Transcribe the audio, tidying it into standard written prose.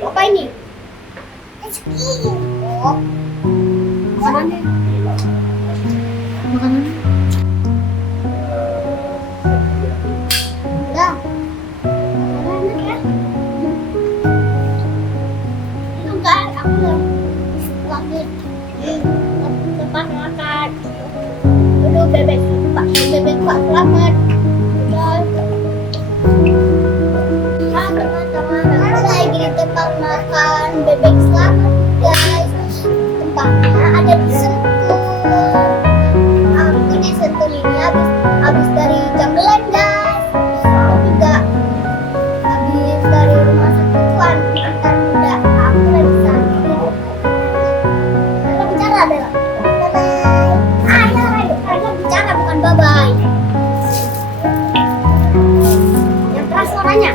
Apa ini? Oh, makanannya. Makanan. Udah. Makanan ya. Itu enggak, aku lagi tempat makan. Dulu bebek Pak Selamat. Udah. Teman-teman, aku lagi di tempat makan bebek Selamat, guys. Tempatnya ada di Sentul. Aku di Sentul ini habis dari Janggelan, guys. Juga habis dari rumah sakituan. Ntar udah aku lagi sakit. Kita bicara adalah bye-bye. Ayo bicara bukan bye-bye. Yang keras suaranya.